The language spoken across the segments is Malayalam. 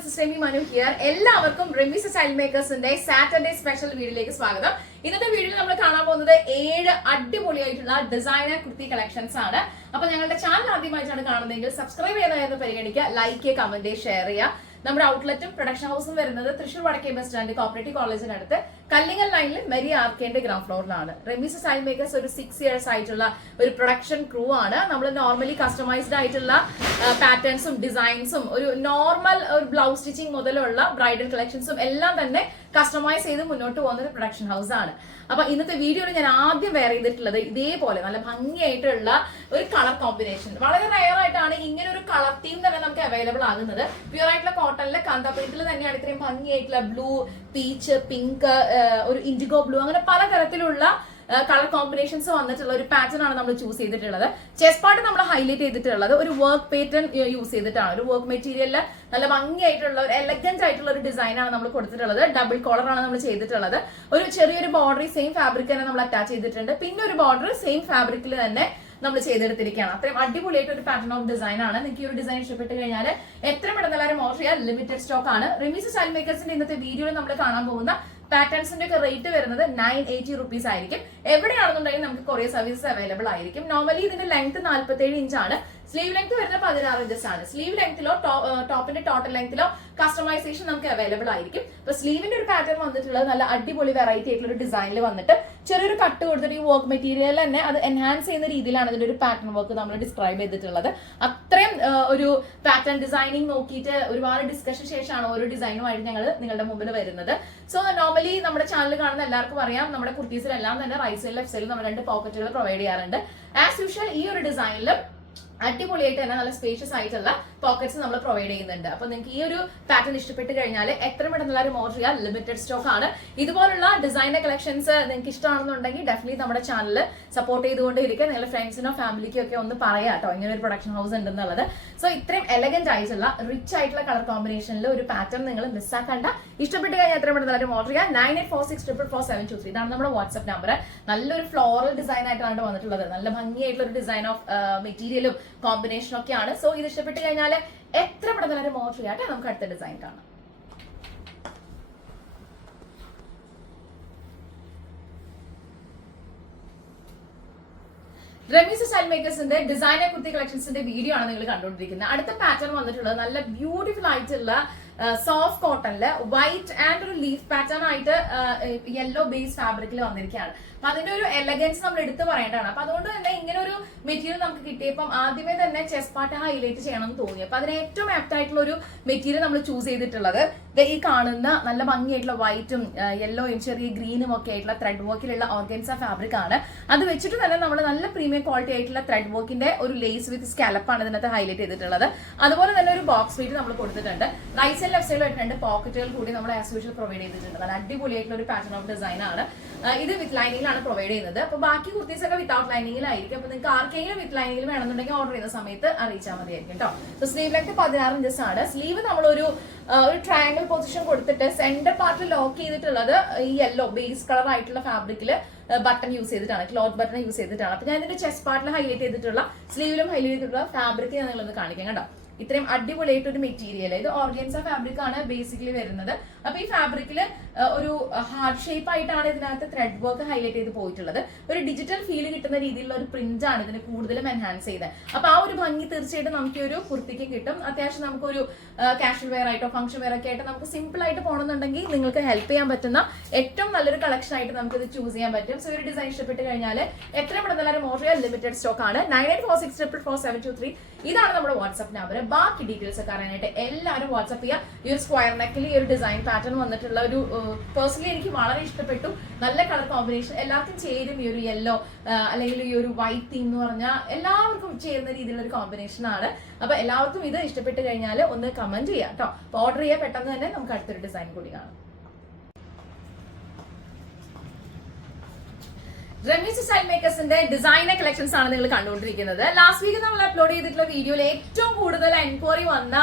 this is Remi Manu here. എല്ലാവർക്കും റെമീസ് സ്റ്റൈൽ മേക്കേഴ്സിന്റെ സാറ്റർഡേ സ്പെഷ്യൽ വീഡിയോയിലേക്ക് സ്വാഗതം. ഇന്നത്തെ വീഡിയോയിൽ നമ്മൾ കാണാൻ പോകുന്നത് 7 അടിപൊളിയായിട്ടുള്ള ഡിസൈനർ കുർത്തി കളക്ഷൻസ് ആണ്. അപ്പൊ ഞങ്ങളുടെ ചാനൽ ആദ്യമായിട്ടാണ് കാണുന്നതെങ്കിൽ സബ്സ്ക്രൈബ് ചെയ്യുന്നതെന്ന് പരിഗണിക്കുക, ലൈക്ക് ചെയ്യുക, കമന്റ് ചെയ്യുക, ഷെയർ ചെയ്യുക. നമ്മുടെ ഔട്ട്ലെറ്റും പ്രൊഡക്ഷൻ ഹൗസും വരുന്നത് തൃശ്ശൂർ വടക്കേ ബസ് സ്റ്റാൻഡ് കോപ്പറേറ്റീവ് കോളേജിനടുത്ത് കല്ലിങ്ങൽ ലൈനിൽ മെരി ആർക്കേന്റെ ഗ്രൗണ്ട് ഫ്ലോറിലാണ്. റെമീസ് സ്റ്റൈൽ മേക്കേഴ്സ് ഒരു 6 years ആയിട്ടുള്ള ഒരു പ്രൊഡക്ഷൻ ക്രൂ ആണ്. നമ്മൾ നോർമലി കസ്റ്റമൈസ്ഡ് ആയിട്ടുള്ള പാറ്റേൺസും ഡിസൈൻസും ഒരു നോർമൽ ഒരു ബ്ലൗസ് സ്റ്റിച്ചിങ് മുതലുള്ള ബ്രൈഡൽ കളക്ഷൻസും എല്ലാം തന്നെ കസ്റ്റമൈസ് ചെയ്ത് മുന്നോട്ട് പോകുന്ന ഒരു പ്രൊഡക്ഷൻ ഹൗസ് ആണ്. അപ്പൊ ഇന്നത്തെ വീഡിയോയിൽ ഞാൻ ആദ്യം വെയർ ചെയ്തിട്ടുള്ളത് ഇതേപോലെ നല്ല ഭംഗിയായിട്ടുള്ള ഒരു കളർ കോമ്പിനേഷൻ. വളരെ റയർ ആയിട്ടാണ് ഇങ്ങനെ ഒരു കളർ തീം തന്നെ നമുക്ക് അവൈലബിൾ ആകുന്നത്. പ്യൂർ ആയിട്ടുള്ള കോട്ടണിലെ കാന്താപ്രിന്റിൽ തന്നെയാണ് ഇത്രയും ഭംഗിയായിട്ടുള്ള ബ്ലൂ, പീച്ച്, പിങ്ക്, ഒരു ഇൻഡിഗോ ബ്ലൂ, അങ്ങനെ പലതരത്തിലുള്ള കളർ കോമ്പിനേഷൻസ് വന്നിട്ടുള്ള ഒരു പാറ്റേൺ ആണ് നമ്മൾ ചൂസ് ചെയ്തിട്ടുള്ളത്. ചെസ്റ്റ് പാർട്ട് നമ്മൾ ഹൈലൈറ്റ് ചെയ്തിട്ടുള്ളത് ഒരു വർക്ക് പാറ്റേൺ യൂസ് ചെയ്തിട്ടാണ്. ഒരു വർക്ക് മെറ്റീരിയലില് നല്ല ഭംഗിയായിട്ടുള്ള ഒരു എലഗന്റ് ആയിട്ടുള്ള ഒരു ഡിസൈൻ ആണ് നമ്മൾ കൊടുത്തിട്ടുള്ളത്. ഡബിൾ കോളർ ആണ് നമ്മൾ ചെയ്തിട്ടുള്ളത്. ഒരു ചെറിയൊരു ബോർഡർ സെയിം ഫാബ്രിക് തന്നെ നമ്മൾ അറ്റാച്ച് ചെയ്തിട്ടുണ്ട്. പിന്നെ ഒരു ബോർഡർ സെയിം ഫാബ്രിക്കിൽ തന്നെ നമ്മൾ ചെയ്തെടുത്തിരിക്കുകയാണ്. അത്രയും അടിപൊളിയായിട്ട് ഒരു പാറ്റേൺ ഓഫ് ഡിസൈൻ ആണ്. നിങ്ങൾക്ക് ഈ ഒരു ഡിസൈൻ ഇഷ്ടപ്പെട്ട് കഴിഞ്ഞാൽ എത്രയും പെട്ടെന്ന് എല്ലാവരും ഓർഡർ ചെയ്യാൻ ലിമിറ്റഡ് സ്റ്റോക്ക് ആണ്. റെമീസ് സ്റ്റൈൽ മേക്കേഴ്സിന്റെ ഇന്നത്തെ വീഡിയോയിൽ നമ്മൾ കാണാൻ പോകുന്ന പാറ്റേൺസിന്റെ ഒക്കെ റേറ്റ് വരുന്നത് 980 rupees ആയിരിക്കും. എവിടെയാണെന്നുണ്ടെങ്കിൽ നമുക്ക് കൊറിയർ സർവീസ് അവൈലബിൾ ആയിരിക്കും. നോർമലി ഇതിന്റെ ലെങ്ത് 47 inch ആണ്. സ്ലീവ് ലെങ്ത് വരുന്നത് 16 inches ആണ്. സ്ലീവ് ലെങ്ത്തിലോ ടോപ്പിന്റെ ടോട്ടൽ ലെങ്ത്തിലോ കസ്റ്റമൈസേഷൻ നമുക്ക് അവൈലബിൾ ആയിരിക്കും. അപ്പൊ സ്ലീവിന്റെ ഒരു പാറ്റേൺ വന്നിട്ടുള്ളത് നല്ല അടിപൊളി വെറൈറ്റി ആയിട്ടുള്ള ഒരു ഡിസൈനിൽ വന്നിട്ട് ചെറിയൊരു കട്ട് കൊടുത്തിട്ട് ഈ വർക്ക് മെറ്റീരിയൽ തന്നെ അത് എൻഹാൻസ് ചെയ്യുന്ന രീതിയിലാണ് ഇതിന്റെ ഒരു പാറ്റേൺ വർക്ക് നമ്മൾ ഡിസ്ക്രൈബ് ചെയ്തിട്ടുള്ളത്. അത്രയും ഒരു പാറ്റേൺ ഡിസൈനിങ് നോക്കിയിട്ട് ഒരുപാട് ഡിസ്കഷൻ ശേഷമാണ് ഓരോ ഡിസൈനുമായിട്ട് ഞങ്ങൾ നിങ്ങളുടെ മുമ്പിൽ വരുന്നത്. സോ നോർമലി നമ്മുടെ ചാനൽ കാണുന്ന എല്ലാവർക്കും അറിയാം, നമ്മുടെ കുർത്തീസിലെല്ലാം തന്നെ റൈറ്റ് സൈഡിൽ ലെഫ്റ്റ് സൈഡിൽ നമ്മൾ 2 പോക്കറ്റുകൾ പ്രൊവൈഡ് ചെയ്യാറുണ്ട്. ആസ് യൂഷ്വൽ ഈ ഒരു ഡിസൈനിലും അടിപൊളിയായിട്ട് തന്നെ നല്ല സ്പേഷ്യസ് ആയിട്ടുള്ള പോക്കറ്റ്സ് നമ്മൾ പ്രൊവൈഡ് ചെയ്യുന്നുണ്ട്. അപ്പൊ നിങ്ങൾക്ക് ഈ ഒരു പാറ്റേൺ ഇഷ്ടപ്പെട്ട് കഴിഞ്ഞാൽ എത്രയും പെട്ടെന്ന് എല്ലാവരും ഓർഡർ ചെയ്യാൻ ലിമിറ്റഡ് സ്റ്റോക്ക് ആണ്. ഇതുപോലുള്ള ഡിസൈനർ കളക്ഷൻസ് നിങ്ങൾക്ക് ഇഷ്ടമാണെന്നുണ്ടെങ്കിൽ ഡെഫിനറ്റ്ലി നമ്മുടെ ചാനൽ സപ്പോർട്ട് ചെയ്തുകൊണ്ട് ഇരിക്കുക. നിങ്ങളുടെ ഫ്രണ്ട്സിനോ ഫാമിലിക്കോ ഒക്കെ ഒന്ന് പറയാം കേട്ടോ ഇങ്ങനെ ഒരു പ്രൊഡക്ഷൻ ഹൗസ് ഉണ്ടെന്നുള്ളത്. സോ ഇത്രയും എലഗന്റ് ആയിട്ടുള്ള റിച്ച് ആയിട്ടുള്ള കളർ കോമ്പിനേഷനിൽ ഒരു പാറ്റേൺ നിങ്ങൾ മിസ്സാക്കണ്ട. ഇഷ്ടപ്പെട്ട് കഴിഞ്ഞാൽ എത്രയും പെട്ടെന്ന് എല്ലാവരും ഓർഡർ ചെയ്യാം. 9846444723 ഇതാണ് നമ്മുടെ വാട്സ്ആപ്പ് നമ്പർ. നല്ലൊരു ഫ്ലോറൽ ഡിസൈൻ ആയിട്ടാണ് വന്നിട്ടുള്ളത്. നല്ല ഭംഗിയായിട്ടുള്ള ഒരു ഡിസൈൻ ഓഫ് മെറ്റീരിയലും കോമ്പിനേഷൻ ഒക്കെയാണ്. സോ ഇത് ഇഷ്ടപ്പെട്ട് കഴിഞ്ഞാൽ എത്ര പെട്ടെന്ന് എല്ലാവരും ഓർഡർ ചെയ്യാട്ടെ. നമുക്ക് അടുത്ത ഡിസൈൻ കാണാം. റെമീസ് സ്റ്റൈൽ മേക്കേഴ്സിന്റെ ഡിസൈനർ കുർത്തി കളക്ഷൻസിന്റെ വീഡിയോ ആണ് നിങ്ങൾ കണ്ടുകൊണ്ടിരിക്കുന്നത്. അടുത്ത പാറ്റേൺ വന്നിട്ടുള്ളത് നല്ല ബ്യൂട്ടിഫുൾ ആയിട്ടുള്ള സോഫ്റ്റ് കോട്ടണില് വൈറ്റ് ആൻഡ് ഒരു ലീഫ് പാറ്റേൺ ആയിട്ട് യെല്ലോ ബേസ് ഫാബ്രിക്കിൽ വന്നിരിക്കുകയാണ്. അപ്പൊ അതിന്റെ ഒരു എലഗൻസ് നമ്മൾ എടുത്തു പറയേണ്ടതാണ്. അപ്പൊ അതുകൊണ്ട് തന്നെ ഇങ്ങനെ ഒരു മെറ്റീരിയൽ നമുക്ക് കിട്ടിയപ്പം ആദ്യമേ തന്നെ ചെസ്റ്റ് പാർട്ട് ഹൈലൈറ്റ് ചെയ്യണമെന്ന് തോന്നി. അപ്പൊ അതിന് ഏറ്റവും ആപ്റ്റ് ആയിട്ടുള്ള ഒരു മെറ്റീരിയൽ നമ്മൾ ചൂസ് ചെയ്തിട്ടുള്ളത് ഈ കാണുന്ന നല്ല ഭംഗിയായിട്ടുള്ള വൈറ്റും യെല്ലോയും ചെറിയ ഗ്രീനും ഒക്കെ ആയിട്ടുള്ള ത്രെഡ് വർക്കിലുള്ള ഓർഗൻസ ഫാബ്രിക് ആണ്. അത് വെച്ചിട്ട് തന്നെ നമ്മൾ നല്ല പ്രീമിയം ക്വാളിറ്റി ആയിട്ടുള്ള ത്രെഡ് വർക്കിന്റെ ഒരു ലേസ് വിത്ത് സ്കാലപ്പാണ് ഇതിനകത്ത് ഹൈലൈറ്റ് ചെയ്തിട്ടുള്ളത്. അതുപോലെ തന്നെ ഒരു ബോക്സ് വെയിറ്റ് നമ്മൾ കൊടുത്തിട്ടുണ്ട്. റൈറ്റ് സൈഡ് ലെഫ്റ്റ് സൈഡിൽ 2 പോക്കറ്റുകൾ കൂടി നമ്മൾ ആസ് യൂഷ്വൽ പ്രൊവൈഡ് ചെയ്തിട്ടുണ്ട്. നല്ല അടിപൊളിയായിട്ടുള്ള ഒരു പാറ്റേൺ ഓഫ് ഡിസൈൻ ആണ്. ഇത് വിത്ത് ലൈനിങ്ങിലാണ് പ്രൊവൈഡ് ചെയ്യുന്നത്. അപ്പൊ ബാക്കി കുർത്തീസ് ഒക്കെ വിത്തൗട്ട് ലൈനിങ്ങിലായിരിക്കും. അപ്പൊ നിങ്ങൾക്ക് ആർക്കെങ്കിലും വിത്ത് ലൈനിങ്ങിൽ വേണമെന്നുണ്ടെങ്കിൽ ഓർഡർ ചെയ്യുന്ന സമയത്ത് അറിയിച്ചാൽ മതിയായിരിക്കും കേട്ടോ. സോ സ്ലീവ് ലെങ്ത് 16 inches ആണ്. സ്ലീവ് നമ്മളൊരു ട്രയാങ്കിൾ പൊസിഷൻ കൊടുത്തിട്ട് സെന്റർ പാർട്ടിൽ ലോക്ക് ചെയ്തിട്ടുള്ളത് ഈ യെല്ലോ ബേസ് കളർ ആയിട്ടുള്ള ഫാബ്രിക്കിൽ ബട്ടൺ യൂസ് ചെയ്തിട്ടാണ്, ക്ലോത്ത് ബട്ടൺ യൂസ് ചെയ്തിട്ടാണ്. അപ്പൊ ഞാൻ ഇതിന്റെ ചെസ്റ്റ് പാർട്ടിൽ ഹൈലൈറ്റ് ചെയ്തിട്ടുള്ള സ്ലീവിലും ഹൈലൈറ്റ് ചെയ്തിട്ടുള്ള ഫാബ്രിക് ഞാൻ നിങ്ങളൊന്ന് കാണിക്കാം കേട്ടോ. ഇത്രയും അടിപൊളിയായിട്ട് ഒരു മെറ്റീരിയൽ, ഇത് ഓർഗൻസ ഫാബ്രിക് ആണ് ബേസിക്കലി വരുന്നത്. അപ്പൊ ഈ ഫാബ്രിക്കില് ഒരു ഹാർട്ട് ഷേപ്പ് ആയിട്ടാണ് ഇതിനകത്ത് ത്രെഡ് വർക്ക് ഹൈലൈറ്റ് ചെയ്ത് പോയിട്ടുള്ളത്. ഒരു ഡിജിറ്റൽ ഫീൽ കിട്ടുന്ന രീതിയിലുള്ള ഒരു പ്രിന്റ് ആണ് ഇതിന് കൂടുതലും എൻഹാൻസ് ചെയ്തത്. അപ്പൊ ആ ഒരു ഭംഗി തീർച്ചയായിട്ടും നമുക്ക് ഒരു കുർത്തിക്ക് കിട്ടും. അത്യാവശ്യം നമുക്കൊരു കാഷ്വൽ വെയർ ആയിട്ടോ ഫംഗ്ഷൻ വെയർ ഒക്കെ ആയിട്ട് നമുക്ക് സിമ്പിൾ ആയിട്ട് പോകണമെന്നുണ്ടെങ്കിൽ നിങ്ങൾക്ക് ഹെൽപ്പ് ചെയ്യാൻ പറ്റുന്ന ഏറ്റവും നല്ലൊരു കളക്ഷൻ ആയിട്ട് നമുക്ക് ഇത് ചൂസ് ചെയ്യാൻ പറ്റും. സോ ഒരു ഡിസൈൻ ഇഷ്ടപ്പെട്ട് കഴിഞ്ഞാൽ എത്രയും പെട്ടെന്ന് എല്ലാവരും ഓർഡർ ചെയ്യാൻ ലിമിറ്റഡ് സ്റ്റോക്ക് ആണ്. 9846444723 ഇതാണ് നമ്മുടെ വാട്സ്ആപ്പ് നമ്പർ. ബാക്കി ഡീറ്റെയിൽസ് ഒക്കെ അറിയാനായിട്ട് എല്ലാവരും വാട്സ്ആപ്പ് ചെയ്യുക. ഈ ഒരു സ്ക്വയർ നെക്കിൽ ഈ ഒരു ഡിസൈൻ പാറ്റേൺ വന്നിട്ടുള്ള ഒരു പേഴ്സണലി എനിക്ക് വളരെ ഇഷ്ടപ്പെട്ടു. നല്ല കളർ കോമ്പിനേഷൻ, എല്ലാവർക്കും ചേരും. ഈ ഒരു യെല്ലോ അല്ലെങ്കിൽ ഈ ഒരു വൈറ്റ് തീം എന്ന് പറഞ്ഞാൽ എല്ലാവർക്കും ചേരുന്ന രീതിയിലുള്ള ഒരു കോമ്പിനേഷൻ ആണ്. അപ്പൊ എല്ലാവർക്കും ഇത് ഇഷ്ടപ്പെട്ട് കഴിഞ്ഞാൽ ഒന്ന് കമന്റ് ചെയ്യാം കേട്ടോ. ഓർഡർ ചെയ്യാൻ പെട്ടെന്ന് തന്നെ നമുക്ക് അടുത്തൊരു ഡിസൈൻ കൂടി കാണാം. റെമീസ് സ്റ്റൈൽ മേക്കേഴ്സിന്റെ ഡിസൈനർ കളക്ഷൻസ് ആണ് നിങ്ങൾ കണ്ടുകൊണ്ടിരിക്കുന്നത്. ലാസ്റ്റ് വീക്ക് നമ്മൾ അപ്ലോഡ് ചെയ്തിട്ടുള്ള വീഡിയോയിൽ ഏറ്റവും കൂടുതൽ എൻക്വയറി വന്ന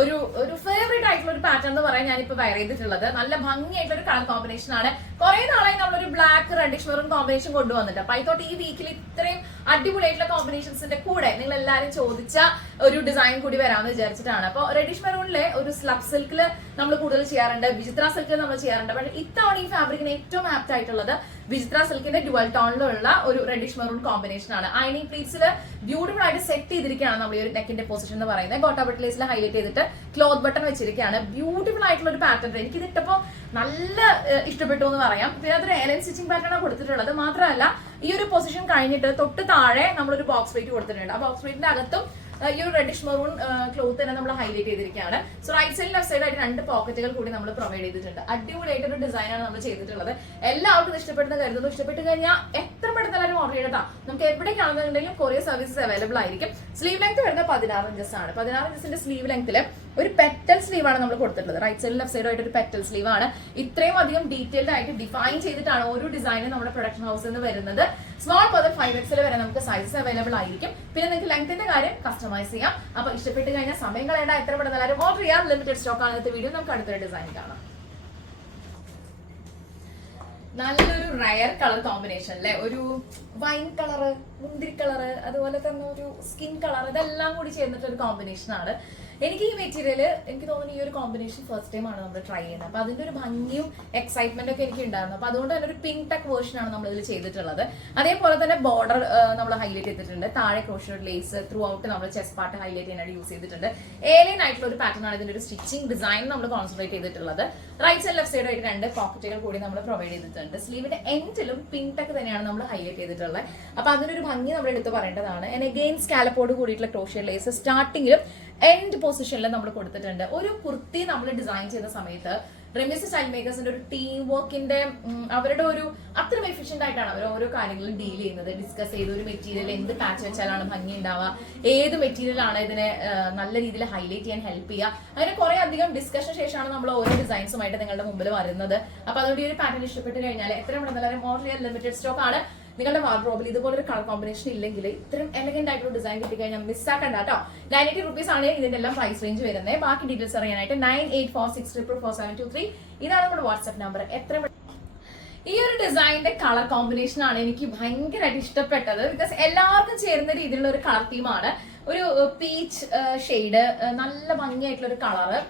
ഒരു ഒരു ഫേവറേറ്റ് ആയിട്ടുള്ള ഒരു പാറ്റേൺ എന്ന് പറയാൻ ഞാനിപ്പോ വെയർ ചെയ്തിട്ടുള്ളത്. നല്ല ഭംഗിയായിട്ടുള്ള ഒരു കളർ കോമ്പിനേഷൻ ആണ്. കുറെ നാളായി നമ്മളൊരു ബ്ലാക്ക് റെഡിഷ് മെറൂൺ കോമ്പിനേഷൻ കൊണ്ടുവന്നിട്ട്. അപ്പൊ ഐ ഈ വീക്കിൽ ഇത്രയും അടിപൊളിയായിട്ടുള്ള കോമ്പിനേഷൻസിന്റെ കൂടെ നിങ്ങൾ എല്ലാവരും ചോദിച്ച ഒരു ഡിസൈൻ കൂടി വരാമെന്ന് വിചാരിച്ചിട്ടാണ്. അപ്പോൾ റെഡിഷ് മെറൂണിലെ ഒരു സ്ലബ് സിൽക്കില് നമ്മൾ കൂടുതൽ ചെയ്യാറുണ്ട്, വിചിത്ര സിൽക്കിൽ നമ്മൾ ചെയ്യാറുണ്ട്. പക്ഷേ ഇത്തവണ ഈ ഫാബ്രിക്കിന് ഏറ്റവും ആപ്റ്റ് ആയിട്ടുള്ളത് വിചിത്ര സിൽക്കിന്റെ ഡ്യുവൽ ടോണിലുള്ള ഒരു റെഡിഷ് മെറൂൺ കോമ്പിനേഷൻ ആണ്. അയണിംഗ് പ്ലീറ്റ്സിൽ ബ്യൂട്ടിഫുൾ ആയിട്ട് സെറ്റ് ചെയ്തിരിക്കുകയാണ് നമ്മൾ ഈ ഒരു നെക്കിന്റെ പൊസിഷൻ എന്ന് പറയുന്നത്. ഗോട്ടാ ബട്ടൺലേസിൽ ഹൈലൈറ്റ് ചെയ്തിട്ട് ക്ലോത്ത് ബട്ടൺ വെച്ചിരിക്കുകയാണ്. ബ്യൂട്ടിഫുൾ ആയിട്ടുള്ള ഒരു പാറ്റേൺ. എനിക്കിത് ഇട്ടപ്പോൾ നല്ല ഇഷ്ടപ്പെട്ടു എന്ന് പറയാം. പിന്നെ അതൊരു എലൻ സ്റ്റിച്ചിങ് പാറ്റേൺ ആണ് കൊടുത്തിട്ടുള്ളത്. മാത്രമല്ല ഈ ഒരു പൊസിഷൻ കഴിഞ്ഞിട്ട് തൊട്ട് താഴെ നമ്മളൊരു ബോക്സ് പ്ലേറ്റ് കൊടുത്തിട്ടുണ്ട്. ആ ബോക്സ് പ്ലേറ്റിന്റെ അകത്തും ഈ ഒരു റെഡിഷ് മെറൂൺ ക്ലോത്ത് തന്നെ നമ്മൾ ഹൈലൈറ്റ് ചെയ്തിരിക്കുകയാണ്. So right side left side ആയിട്ട് 2 പോക്കറ്റുകൾ കൂടി നമ്മൾ പ്രൊവൈഡ് ചെയ്തിട്ടുണ്ട്. അടിപൊളിയായിട്ടൊരു ഡിസൈനാണ് നമ്മൾ ചെയ്തിട്ടുള്ളത്. എല്ലാവർക്കും ഇഷ്ടപ്പെടുന്ന കരുതുന്നു. ഇഷ്ടപ്പെട്ട് കഴിഞ്ഞാൽ എത്ര പെട്ടെന്ന് എല്ലാവരും ഓർഡർ ചെയ്യട്ടോ. നമുക്ക് എവിടേക്കാണെന്നുണ്ടെങ്കിലും കൊറിയർ സർവീസസ് അവൈലബിൾ ആയിരിക്കും. സ്ലീവ് ലെങ്ത് വരുന്നത് 16 ഇഞ്ചസ് ആണ്. 16 ഇഞ്ചസിന്റെ സ്ലീവ് ലെങ്ത്തിൽ ഒരു പെറ്റൽ സ്ലീവ് ആണ് നമ്മൾ കൊടുത്തിട്ടുള്ളത്. റൈറ്റ് സൈഡ് ലെഫ്റ്റ് സൈഡ് ആയിട്ട് ഒരു പെറ്റൽ സ്ലീവ് ആണ്. ഇത്രയും അധികം ഡീറ്റെയിൽഡ് ആയിട്ട് ഡിഫൈൻ ചെയ്തിട്ടാണ് ഓരോ ഡിസൈനും നമ്മുടെ പ്രൊഡക്ഷൻ ഹൗസിൽ നിന്ന് വരുന്നത്. സ്മോൾ മുതൽ 5XL വരെ നമുക്ക് സൈസസ് അവൈലബിൾ ആയിരിക്കും. പിന്നെ നിങ്ങൾക്ക് ലെങ്ത്തിന്റെ കാര്യം കസ്റ്റമൈസ് ചെയ്യാം. അപ്പൊ ഇഷ്ടപ്പെട്ട് കഴിഞ്ഞാൽ സമയം കളയേണ്ട, എത്ര പെട്ടെന്ന് എല്ലാവരും ഓർഡർ ചെയ്യാം. ലിമിറ്റഡ് സ്റ്റോക്ക് ആണ് ഇന്നത്തെ വീഡിയോ. നമുക്ക് അടുത്തൊരു ഡിസൈൻ കാണാം. നല്ലൊരു റയർ കളർ കോമ്പിനേഷൻ അല്ലെ, ഒരു വൈൻ കളറ്, മുന്തിരി കളറ്, അതുപോലെ തന്നെ ഒരു സ്കിൻ കളർ, ഇതെല്ലാം കൂടി ചേർന്നിട്ടൊരു കോമ്പിനേഷൻ ആണ്. എനിക്ക് ഈ മെറ്റീരിയൽ എനിക്ക് തോന്നുന്നു ഈ ഒരു കോമ്പിനേഷൻ ഫസ്റ്റ് ടൈം ആണ് നമ്മൾ ട്രൈ ചെയ്യുന്നത്. അപ്പൊ അതിന്റെ ഒരു ഭംഗിയും എക്സൈറ്റ്മെന്റും ഒക്കെ എനിക്ക് ഉണ്ടായിരുന്നു. അപ്പൊ അതുകൊണ്ട് തന്നെ ഒരു പിങ്ക് ടെക് വേർഷൻ ആണ് നമ്മൾ ഇതിൽ ചെയ്തിട്ടുള്ളത്. അതേപോലെ തന്നെ ബോർഡർ നമ്മൾ ഹൈലൈറ്റ് ചെയ്തിട്ടുണ്ട്. താഴെ ക്രോഷഡ് ലേസ് ത്രൂ ഔട്ട് നമ്മൾ ചെസ്റ്റ് പാർട്ട് ഹൈലൈറ്റ് ചെയ്യാനായിട്ട് യൂസ് ചെയ്തിട്ടുണ്ട്. ഏലിയൻ ആയിട്ടുള്ള ഒരു പാറ്റേൺ ആണ് ഇതിന്റെ ഒരു സ്റ്റിച്ചിങ് ഡിസൈൻ നമ്മൾ കോൺസെൻട്രേറ്റ് ചെയ്തിട്ടുള്ളത്. റൈറ്റ് സൈഡ് ലെഫ്റ്റ് സൈഡ് ആയിട്ട് 2 പോക്കറ്റുകൾ കൂടി നമ്മൾ പ്രൊവൈഡ് ചെയ്തിട്ടുണ്ട്. സ്ലീവിന്റെ എൻഡിലും പിങ്ക് ടെക് തന്നെയാണ് നമ്മൾ ഹൈലൈറ്റ് ചെയ്തിട്ടുള്ളത്. അപ്പൊ അതിനൊരു ഭംഗി നമ്മൾ എടുത്ത് പറയേണ്ടതാണ്. അഗെയിൻ സ്കാലപ്പോട് കൂടിയിട്ടുള്ള ക്രോഷഡ് ലേസ് സ്റ്റാർട്ടിങ്ങിലും എൻഡ് പൊസിഷനിൽ നമ്മൾ കൊടുത്തിട്ടുണ്ട്. ഒരു കുർത്തി നമ്മൾ ഡിസൈൻ ചെയ്യുന്ന സമയത്ത് റെമിസ് സ്റ്റൈൽ മേക്കേഴ്സിന്റെ ഒരു ടീം വർക്കിന്റെ അവരുടെ ഒരു അത്രയും എഫിഷ്യന്റ് ആയിട്ടാണ് അവർ ഓരോ കാര്യങ്ങളും ഡീൽ ചെയ്യുന്നത്. ഡിസ്കസ് ചെയ്ത് ഒരു മെറ്റീരിയൽ എന്ത് പാച്ച് വെച്ചാലാണ് ഭംഗി ഉണ്ടാവുക, ഏത് മെറ്റീരിയൽ ആണ് ഇതിനെ നല്ല രീതിയിൽ ഹൈലൈറ്റ് ചെയ്യാൻ ഹെൽപ്പ് ചെയ്യുക, അങ്ങനെ കുറെ അധികം ഡിസ്കഷൻ ശേഷമാണ് നമ്മൾ ഓരോ ഡിസൈൻസുമായിട്ട് നിങ്ങളുടെ മുമ്പിൽ വരുന്നത്. അപ്പൊ അതുകൊണ്ട് ഈ ഒരു പാറ്റേൺ ഇഷ്ടപ്പെട്ട് കഴിഞ്ഞാൽ എത്രയും പെട്ടെന്ന് ഓർഡർ ചെയ്യാൻ ലിമിറ്റഡ് സ്റ്റോക്ക് ആണ്. നിങ്ങളുടെ വാർഡ്രോബിൽ ഇതുപോലൊരു കളർ കോമ്പിനേഷൻ ഇല്ലെങ്കിൽ ഇത്രയും എലഗന്റ് ആയിട്ടുള്ള ഡിസൈൻ കിട്ടിക്കഴിഞ്ഞാൽ മിസ്സാക്കണ്ട കേട്ടോ. 980 rupees ആണ് ഇതിന്റെ എല്ലാം പ്രൈസ് റേഞ്ച് വരുന്നത്. ബാക്കി ഡീറ്റെയിൽസ് അറിയാനായിട്ട് 9846444723 ഇതാണ് നമ്മുടെ വാട്സ്ആപ്പ് നമ്പർ. ഈ ഒരു ഡിസൈനിന്റെ കളർ കോമ്പിനേഷൻ ആണ് എനിക്ക് ഭയങ്കരമായിട്ട് ഇഷ്ടപ്പെട്ടത്. ബിക്കോസ് എല്ലാവർക്കും ചേരുന്ന രീതിയിലുള്ള ഒരു കളർ തീമാണ്. ഒരു പീച്ച് ഷെയ്ഡ്, നല്ല ഭംഗിയായിട്ടുള്ള ഒരു കളറ്,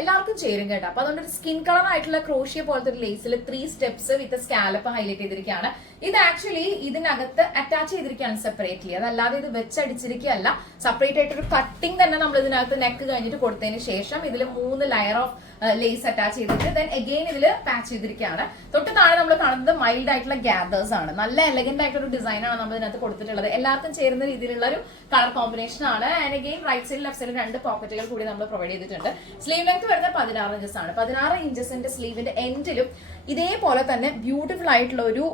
എല്ലാവർക്കും ചേരും കേട്ടോ. അപ്പൊ അതുകൊണ്ട് ഒരു സ്കിൻ കളർ ആയിട്ടുള്ള ക്രോഷ്യ പോലത്തെ ഒരു ലേസിൽ 3 സ്റ്റെപ്സ് വിത്ത് സ്കാലപ്പ് ഹൈലൈറ്റ് ചെയ്തിരിക്കുകയാണ്. ഇത് ആക്ച്വലി ഇതിനകത്ത് അറ്റാച്ച് ചെയ്തിരിക്കുകയാണ് സെപ്പറേറ്റ്ലി. അതല്ലാതെ ഇത് വെച്ചടിച്ചിരിക്കുകയല്ല. സെപ്പറേറ്റ് ആയിട്ട് ഒരു കട്ടിങ് തന്നെ നമ്മൾ ഇതിനകത്ത് നെക്ക് കഴിഞ്ഞിട്ട് കൊടുത്തതിന് ശേഷം ഇതിൽ 3 ലെയർ ഓഫ് ലേസ് അറ്റാച്ച് ചെയ്തിട്ട് ദെൻ അഗെയിൻ ഇതിൽ പാച്ച് ചെയ്തിരിക്കുകയാണ്. തൊട്ട് താഴെ നമ്മൾ കാണുന്നത് മൈൽഡ് ആയിട്ടുള്ള ഗ്യാദേഴ്സ് ആണ്. നല്ല എലഗന്റ് ആയിട്ടുള്ള ഒരു ഡിസൈൻ ആണ് നമ്മൾ ഇതിനകത്ത് കൊടുത്തിട്ടുള്ളത്. എല്ലാവർക്കും ചേരുന്ന രീതിയിലുള്ള ഒരു കളർ കോമ്പിനേഷൻ ആണ്. And again right side left side 2 പോക്കറ്റുകൾ കൂടി നമ്മൾ പ്രൊവൈഡ് ചെയ്തിട്ടുണ്ട്. സ്ലീവ് ലെങ്ത് വരുന്നത് 16 ഇഞ്ചസ് ആണ്. 16 ഇഞ്ചസിന്റെ സ്ലീവിന്റെ എൻഡിലും ഇതേപോലെ തന്നെ ബ്യൂട്ടിഫുൾ ആയിട്ടുള്ള ഒരു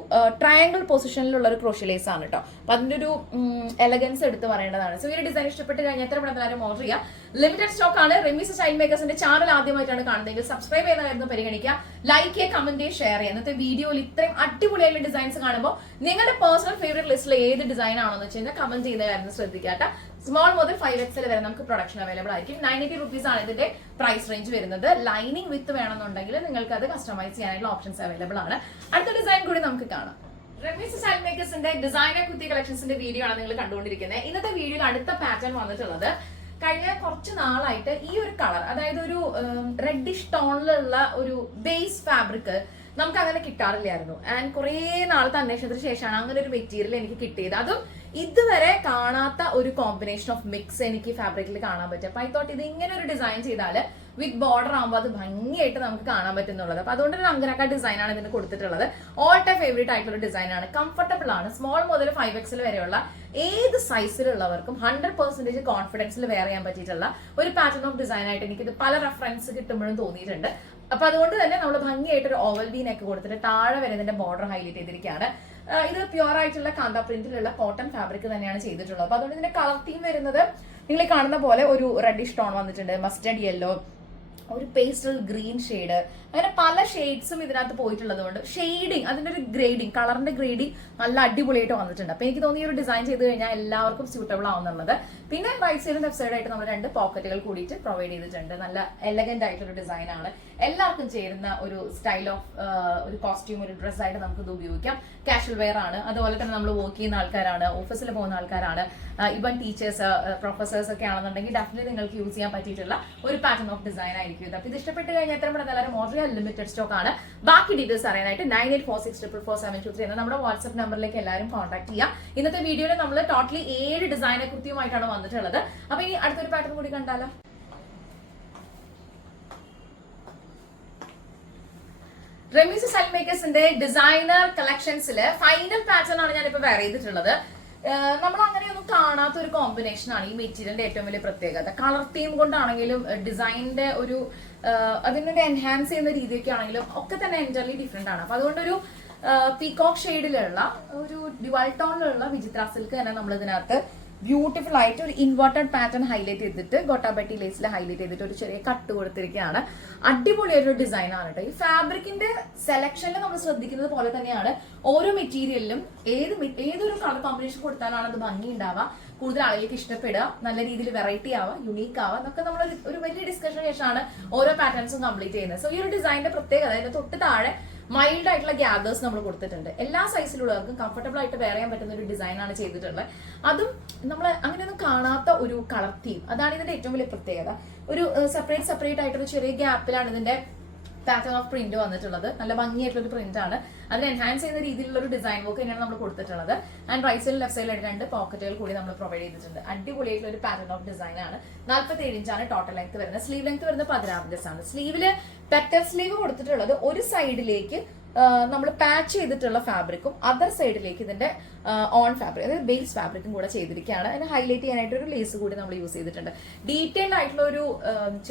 ട്രയാങ്കിൾ പൊസിഷനിലുള്ള ഒരു ക്രോഷ്യ ലേസ് ആണ് കേട്ടോ. അപ്പൊ അതിന്റെ ഒരു എലഗൻസ് എടുത്ത് പറയേണ്ടതാണ്. സോ ഈ ഒരു ഡിസൈൻ ഇഷ്ടപ്പെട്ട് കഴിഞ്ഞാൽ എത്ര പെട്ടെന്ന് ഓർഡർ ചെയ്യാം. ലിമിറ്റഡ് സ്റ്റോക്ക് ആണ്. റെമീസ് സ്റ്റൈൽ മേക്കേഴ്സിന്റെ ചാനൽ ആദ്യമായിട്ടാണ് കാണുന്നതെങ്കിൽ സബ്സ്ക്രൈബ് ചെയ്യുന്ന കാര്യം പരിഗണിക്കുക. ലൈക്ക് ചെയ്യുക, കമന്റ് ചെയ്യുക, ഷെയർ ചെയ്യുക. ഇന്നത്തെ വീഡിയോയിൽ ഇത്രയും അടിപൊളിയായിട്ടുള്ള ഡിസൈൻസ് കാണുമ്പോൾ നിങ്ങളുടെ പേഴ്സണൽ ഫേവറേറ്റ് ലിസ്റ്റിൽ ഏത് ഡിസൈൻ ആണെന്ന് വെച്ച് കഴിഞ്ഞാൽ കമന്റ് ചെയ്യുന്ന കാര്യം ശ്രദ്ധിക്കാട്ടോ. സ്മോൾ മുതൽ 5XL വരെ നമുക്ക് പ്രൊഡക്ഷൻ അവൈലബിൾ ആയിരിക്കും. 980 rupees ആണ് ഇതിന്റെ പ്രൈസ് റേഞ്ച് വരുന്നത്. ലൈനിങ് വിത്ത് വേണമെന്നുണ്ടെങ്കിൽ നിങ്ങൾക്ക് അത് കസ്റ്റമൈസ് ചെയ്യാനായിട്ടുള്ള ഓപ്ഷൻസ് അവൈലബിൾ ആണ്. അടുത്ത ഡിസൈൻ കൂടി നമുക്ക് കാണാം. റെമീസ് സ്റ്റൈൽ മേക്കേഴ്സിന്റെ ഡിസൈനർ കുർത്തി കളക്ഷൻസിന്റെ വീഡിയോ ആണ് നിങ്ങൾ കണ്ടുകൊണ്ടിരിക്കുന്നത്. ഇന്നത്തെ വീഡിയോയിൽ അടുത്ത പാറ്റേൺ വന്നിട്ടുള്ളത് കഴിഞ്ഞ കുറച്ച് നാളായിട്ട് ഈ ഒരു കളർ, അതായത് ഒരു റെഡിഷ് ടോണിലുള്ള ഒരു ബേസ് ഫാബ്രിക് നമുക്ക് അങ്ങനെ കിട്ടാറില്ലായിരുന്നു. ആൻഡ് കുറെ നാളത്തെ അന്വേഷണത്തിന് ശേഷമാണ് അങ്ങനെ ഒരു മെറ്റീരിയൽ എനിക്ക് കിട്ടിയത്. അതും ഇതുവരെ കാണാത്ത ഒരു കോമ്പിനേഷൻ ഓഫ് മിക്സ് എനിക്ക് ഫാബ്രിക്കിൽ കാണാൻ പറ്റും. അപ്പൊ ഐ തോട്ട് ഇത് ഇങ്ങനെ ഒരു ഡിസൈൻ ചെയ്താൽ വിത്ത് ബോർഡർ ആകുമ്പോൾ അത് ഭംഗിയായിട്ട് നമുക്ക് കാണാൻ പറ്റുന്നുള്ളത്. അപ്പൊ അതുകൊണ്ട് ഒരു അങ്കനക്ക ഡിസൈൻ ആണ് ഇതിന് കൊടുത്തിട്ടുള്ളത്. ഓൾ ടൈം ഫേവറേറ്റ് ആയിട്ടുള്ള ഡിസൈൻ ആണ്. കംഫർട്ടബിൾ ആണ്. സ്മോൾ മുതൽ 5XL വരെയുള്ള ഏത് സൈസിലുള്ളവർക്കും 100% കോൺഫിഡൻസിൽ വെയർ ചെയ്യാൻ പറ്റിയിട്ടുള്ള ഒരു പാറ്റേൺ ഓഫ് ഡിസൈൻ ആയിട്ട് എനിക്കിത് പല റെഫറൻസ് കിട്ടുമ്പോഴും തോന്നിയിട്ടുണ്ട്. അപ്പൊ അതുകൊണ്ട് തന്നെ നമ്മൾ ഭംഗിയായിട്ട് ഒരു ഓവൽ വി നെക്ക് കൊടുത്തിട്ട് താഴെ വരെ ഇതിന്റെ ബോർഡർ ഹൈലൈറ്റ് ചെയ്തിരിക്കുകയാണ്. ഇത് പ്യുവർ ആയിട്ടുള്ള കാന്ത പ്രിന്റിലുള്ള കോട്ടൺ ഫാബ്രിക് തന്നെയാണ് ചെയ്തിട്ടുള്ളത്. അപ്പൊ അതുകൊണ്ട് ഇതിന്റെ കളർ തീം വരുന്നത് നിങ്ങൾ കാണുന്ന പോലെ ഒരു റെഡിഷ് ടോൺ വന്നിട്ടുണ്ട്, മസ്റ്റർഡ് യെല്ലോ, ഒരു പേസ്റ്റൽ ഗ്രീൻ ഷെയ്ഡ്, അങ്ങനെ പല ഷെയ്ഡ്സും ഇതിനകത്ത് പോയിട്ടുള്ളത് കൊണ്ട് ഷെയ്ഡിങ്, അതിന്റെ ഒരു ഗ്രേഡിങ്, കളറിന്റെ ഗ്രേഡിങ് നല്ല അടിപൊളിയായിട്ട് വന്നിട്ടുണ്ട്. അപ്പൊ എനിക്ക് തോന്നി ഒരു ഡിസൈൻ ചെയ്ത് കഴിഞ്ഞാൽ എല്ലാവർക്കും സ്യൂട്ടബിൾ ആവുന്നുള്ളത്. പിന്നെ റൈറ്റ് സൈഡും ലെഫ്റ്റ് സൈഡ് ആയിട്ട് നമ്മൾ 2 പോക്കറ്റുകൾ കൂടിയിട്ട് പ്രൊവൈഡ് ചെയ്തിട്ടുണ്ട്. നല്ല എലഗന്റ് ആയിട്ടുള്ള ഡിസൈൻ ആണ്, എല്ലാവർക്കും ചേരുന്ന ഒരു സ്റ്റൈൽ ഓഫ് ഒരു കോസ്റ്റ്യൂം, ഒരു ഡ്രസ് ആയിട്ട് നമുക്ക് ഇത് ഉപയോഗിക്കാം. കാഷ്വൽ വെയർ ആണ്, അതുപോലെ തന്നെ നമ്മൾ വർക്ക് ചെയ്യുന്ന ആൾക്കാരാണ്, ഓഫീസിൽ പോകുന്ന ആൾക്കാരാണ്, ഈവൻ ടീച്ചേഴ്സ്, പ്രൊഫസേഴ്സ് ഒക്കെ ആണെന്നുണ്ടെങ്കിൽ ഡെഫിനറ്റ്ലി നിങ്ങൾക്ക് യൂസ് ചെയ്യാൻ പറ്റിയിട്ടുള്ള ഒരു പാറ്റേൺ ഓഫ് ഡിസൈൻ ആയിരിക്കും ഇത്. അപ്പോൾ ഇത് ഇഷ്ടപ്പെട്ട് കഴിഞ്ഞാൽ എത്ര പെട്ടെന്ന് എല്ലാവരും ഓർഡർ ചെയ്യാൻ ലിമിറ്റഡ് സ്റ്റോക്ക് ആണ്. ബാക്കി ഡീറ്റെയിൽസ് അറിയാനായിട്ട് 9846444723 എന്ന നമ്മുടെ വാട്സ്ആപ്പ് നമ്പറിലേക്ക് എല്ലാവരും കോൺടാക്ട് ചെയ്യാം. ഇന്നത്തെ വീഡിയോയിൽ നമ്മൾ ടോട്ടലി 7 ഡിസൈനെ കൃത്യമായിട്ടാണ് വന്നിട്ടുള്ളത്. അപ്പൊ ഇനി അടുത്തൊരു പാറ്റേൺ കൂടി കണ്ടാലോ. റെമീസ് സ്റ്റൈൽ മേക്കേഴ്സിന്റെ ഡിസൈനർ കളക്ഷൻസില് ഫൈനൽ പാറ്റേൺ ആണ് ഞാനിപ്പോ വെയർ ചെയ്തിട്ടുള്ളത്. നമ്മൾ അങ്ങനെയൊന്നും കാണാത്ത ഒരു കോമ്പിനേഷൻ ആണ് ഈ മെറ്റീരിയലിന്റെ ഏറ്റവും വലിയ പ്രത്യേകത. കളർ തീം കൊണ്ടാണെങ്കിലും ഡിസൈനിന്റെ ഒരു അതിനൊരു എൻഹാൻസ് ചെയ്യുന്ന രീതിയൊക്കെ ആണെങ്കിലും ഒക്കെ തന്നെ എൻറ്റയർലി ഡിഫറെന്റ് ആണ്. അപ്പൊ അതുകൊണ്ടൊരു പീകോക്ക് ഷെയ്ഡിലുള്ള ഒരു ഡ്യുവൽ ടോണിലുള്ള വിചിത്ര സിൽക്ക് തന്നെ നമ്മൾ ഇതിനകത്ത് ബ്യൂട്ടിഫുൾ ആയിട്ട് ഒരു ഇൻവേർട്ടഡ് പാറ്റേൺ ഹൈലൈറ്റ് ചെയ്തിട്ട് ഗോട്ടാബട്ടി ലേസിൽ ഹൈലൈറ്റ് ചെയ്തിട്ട് ഒരു ചെറിയ കട്ട് കൊടുത്തിരിക്കുകയാണ്. അടിപൊളിയായിട്ടൊരു ഡിസൈൻ ആണ് കേട്ടോ. ഈ ഫാബ്രിക്കിന്റെ സെലക്ഷനിൽ നമ്മൾ ശ്രദ്ധിക്കുന്നത് പോലെ തന്നെയാണ് ഓരോ മെറ്റീരിയലിലും ഏതൊരു കളർ കോമ്പിനേഷൻ കൊടുത്താലാണ് അത് ഭംഗി ഉണ്ടാവുക, കൂടുതൽ ആളുകൾക്ക് ഇഷ്ടപ്പെടുക, നല്ല രീതിയിൽ വെറൈറ്റി ആവുക, യുണീക്ക് ആവുക എന്നൊക്കെ നമ്മൾ ഒരു വലിയ ഡിസ്കഷന് ശേഷമാണ് ഓരോ പാറ്റേൺസും കംപ്ലീറ്റ് ചെയ്യുന്നത്. സോ ഈ ഒരു ഡിസൈനിന്റെ പ്രത്യേകത അതിന്റെ തൊട്ട് താഴെ മൈൽഡ് ആയിട്ടുള്ള ഗ്യാദേഴ്സ് നമ്മൾ കൊടുത്തിട്ടുണ്ട്. എല്ലാ സൈസിലുള്ളവർക്കും കംഫർട്ടബിൾ ആയിട്ട് വെയർ ചെയ്യാൻ പറ്റുന്ന ഒരു ഡിസൈൻ ആണ് ചെയ്തിട്ടുള്ളത്. അതും നമ്മൾ അങ്ങനെയൊന്നും കാണാത്ത ഒരു കളർ തീം, അതാണ് ഇതിന്റെ ഏറ്റവും വലിയ പ്രത്യേകത. ഒരു സെപ്പറേറ്റ് ആയിട്ടൊരു ചെറിയ ഗ്യാപ്പിലാണ് ഇതിന്റെ പാറ്റേൺ ഓഫ് പ്രിന്റ് വന്നിട്ടുള്ളത്. നല്ല ഭംഗിയായിട്ടുള്ള ഒരു പ്രിന്റ് ആണ്. അതിന് എൻഹാൻസ് ചെയ്യുന്ന രീതിയിലുള്ള ഒരു ഡിസൈൻ വർക്ക് തന്നെയാണ് നമ്മൾ കൊടുത്തിട്ടുള്ളത്. ആൻഡ് റൈറ്റ് സൈഡിൽ ലെഫ്റ്റ് സൈഡിലായിട്ട് 2 പോക്കറ്റുകൾ കൂടി നമ്മൾ പ്രൊവൈഡ് ചെയ്തിട്ടുണ്ട്. അടിപൊളിയായിട്ടുള്ള ഒരു പാറ്റേൺ ഓഫ് ഡിസൈൻ ആണ്. 47 ഇഞ്ചാണ് ടോട്ടൽ ലെങ്ത് വരുന്നത്. സ്ലീവ് ലെങ്ത് വരുന്നത് 16 ഇഞ്ചസ് ആണ്. സ്ലീവില് പെറ്റൽ സ്ലീവ് കൊടുത്തിട്ടുള്ളത് ഒരു സൈഡിലേക്ക് നമ്മൾ പാച്ച് ചെയ്തിട്ടുള്ള ഫാബ്രിക്കും അതർ സൈഡിലേക്ക് ഇതിന്റെ ഓൺ ഫാബ്രിക്, അതായത് ബേസ് ഫാബ്രിക്കും കൂടെ ചെയ്തിരിക്കുകയാണ്. അതിനെ ഹൈലൈറ്റ് ചെയ്യാനായിട്ട് ഒരു ലേസ് കൂടി നമ്മൾ യൂസ് ചെയ്തിട്ടുണ്ട്. ഡീറ്റെയിൽഡ് ആയിട്ടുള്ള ഒരു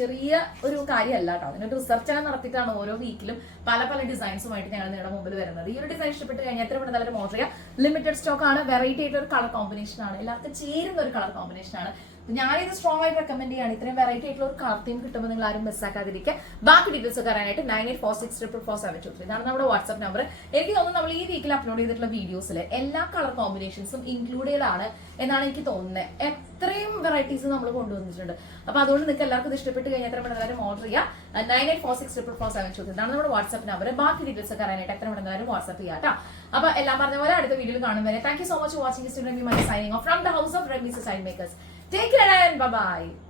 ചെറിയ ഒരു കാര്യമല്ല കേട്ടോ. അതിനൊരു റിസർച്ച് എല്ലാം നടത്തിയിട്ടാണ് ഓരോ വീക്കിലും പല ഡിസൈൻസുമായിട്ട് ഞങ്ങൾ നിങ്ങളുടെ മുമ്പിൽ വരുന്നത്. ഈ ഒരു ഡിസൈൻ ഇഷ്ടപ്പെട്ട് കഴിഞ്ഞാൽ എത്ര പെട്ടെന്ന് നല്ലൊരു ഓർഡർ ചെയ്യാം. ലിമിറ്റഡ് സ്റ്റോക്ക് ആണ്, വെറൈറ്റി ആയിട്ടുള്ള ഒരു കളർ കോമ്പിനേഷൻ ആണ്, എല്ലാവർക്കും ചേരുന്ന ഒരു കളർ കോമ്പിനേഷൻ ആണ്. ഞാനിത് സ്ട്രോങ് ആയിട്ട് റെക്കമെൻഡ് ചെയ്യാണ്. ഇത്രയും വെറൈറ്റി ആയിട്ടുള്ള ഒരു കളർ തീം കിട്ടുമ്പോൾ നിങ്ങൾ ആരും മിസ്സാക്കാതിരിക്കുക. ബാക്കി ഡീറ്റെയിൽസ് ഒക്കെ അറിയാനായിട്ട് 9846444723 ഇതാണ് നമ്മുടെ വാട്സ്ആപ്പ് നമ്പർ. എനിക്ക് തോന്നുന്നു നമ്മൾ ഈ വീക്കിൽ അപ്ലോഡ് ചെയ്തിട്ടുള്ള വീഡിയോസിൽ എല്ലാ കളർ കോമ്പിനേഷൻസും ഇൻക്ലൂഡഡ് ആണ് എന്നാണ് എനിക്ക് തോന്നുന്നത്. എത്രയും വെറൈറ്റീസ് നമ്മൾ കൊണ്ടുവന്നിട്ടുണ്ട്. അപ്പൊ അതുകൊണ്ട് നിങ്ങൾക്ക് എല്ലാവർക്കും ഇത് ഇഷ്ടപ്പെട്ട് കഴിഞ്ഞാൽ എത്ര മണിക്കാരും ഓർഡർ ചെയ്യാം. 9846444723 ഇതാണ് നമ്മുടെ വാട്സ്ആപ്പ് നമ്പർ. ബാക്കി ഡീറ്റെയിൽസ് ഒക്കെ അറിയാനായിട്ട് എത്ര മണിക്കാരും വാട്സ്ആപ്പ് ചെയ്യാം കേട്ടോ. അപ്പൊ എല്ലാം പറഞ്ഞ പോലെ അടുത്ത വീഡിയോയിൽ കാണും വരെ thank you so much for watching. Signing off from the house of Remy's Style Makers. Take care and bye bye.